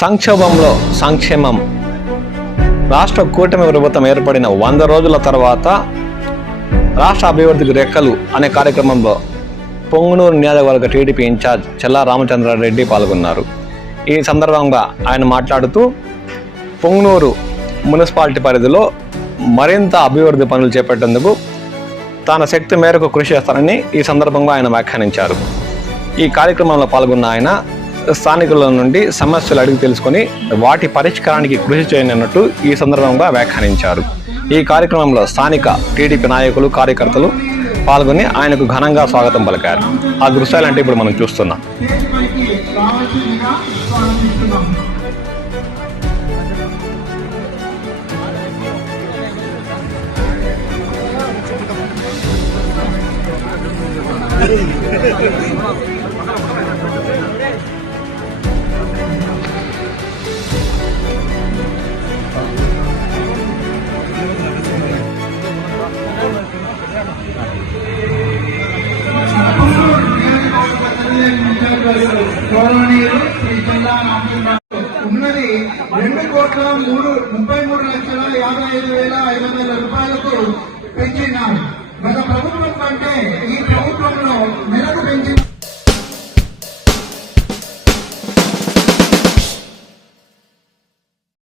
సంక్షోభంలో సంక్షేమం. రాష్ట్ర కూటమి ప్రభుత్వం ఏర్పడిన 100 రోజుల తర్వాత రాష్ట్ర అభివృద్ధికి రెక్కలు అనే కార్యక్రమంలో పొంగనూరు నియోజకవర్గ టీడీపీ ఇన్ఛార్జ్ చెల్లా రామచంద్రారెడ్డి పాల్గొన్నారు. ఈ సందర్భంగా ఆయన మాట్లాడుతూ పొంగనూరు మున్సిపాలిటీ పరిధిలో మరింత అభివృద్ధి పనులు చేపట్టేందుకు తన శక్తి మేరకు కృషి చేస్తానని ఈ సందర్భంగా ఆయన వ్యాఖ్యానించారు. ఈ కార్యక్రమంలో పాల్గొన్న ఆయన స్థానికుల నుండి సమస్యలు అడిగి తెలుసుకొని వాటి పరిష్కారానికి కృషి చేయనున్నట్టు ఈ సందర్భంగా వ్యాఖ్యానించారు. ఈ కార్యక్రమంలో స్థానిక టీడీపీ నాయకులు, కార్యకర్తలు పాల్గొని ఆయనకు ఘనంగా స్వాగతం పలికారు. ఆ దృశ్యాలంటే ఇప్పుడు మనం చూస్తున్నాం. ఉన్నది 2,33,55,500 రూపాయలకు పెంచినారు. గత ప్రభుత్వం కంటే ఈ